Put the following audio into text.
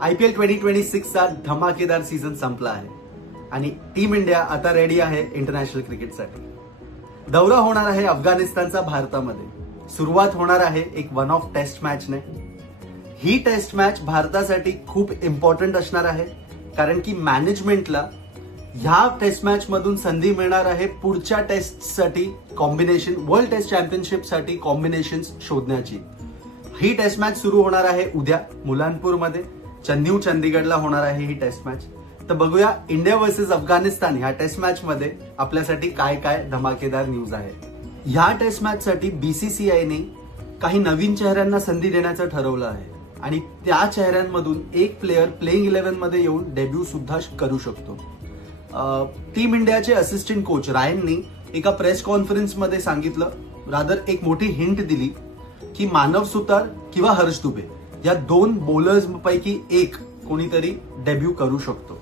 IPL 2026 चा धमाकेदार season संपला आहे आणि टीम इंडिया आता रेडी आहे इंटरनॅशनल क्रिकेटसाठी. दौरा होणार आहे अफगाणिस्तानचा भारतामध्ये. सुरुवात होणार आहे एक वन ऑफ टेस्ट मॅचने. ही टेस्ट मॅच भारतासाठी खूप इम्पॉर्टंट असणार आहे, कारण की मॅनेजमेंटला ह्या टेस्ट मॅच मधून संधी मिळणार आहे पुढच्या टेस्टसाठी कॉम्बिनेशन, वर्ल्ड टेस्ट चॅम्पियनशिपसाठी कॉम्बिनेशन शोधण्याची. ही टेस्ट मॅच सुरू होणार आहे उद्या मुलानपूरमध्ये. न्यू चंदीगडला होणार आहे ही टेस्ट मॅच. तर बघूया इंडिया वर्सेस अफगाणिस्तान ह्या टेस्ट मॅच मध्ये आपल्यासाठी काय काय धमाकेदार न्यूज आहे. ह्या टेस्ट मॅच साठी बीसीसीआयने काही नवीन चेहऱ्यांना संधी देण्याचं ठरवलं आहे आणि त्या चेहऱ्यांमधून एक प्लेअर प्लेइंग 11 मध्ये येऊन डेब्यू सुद्धा करू शकतो. टीम इंडियाचे असिस्टंट कोच रायननी एका प्रेस कॉन्फरन्समध्ये सांगितलं, रादर एक मोठी हिंट दिली की मानव सुतार किंवा हर्ष दुबे या दोन बॉलर्स पैकी एक कोणीतरी डेब्यू करू शकतो.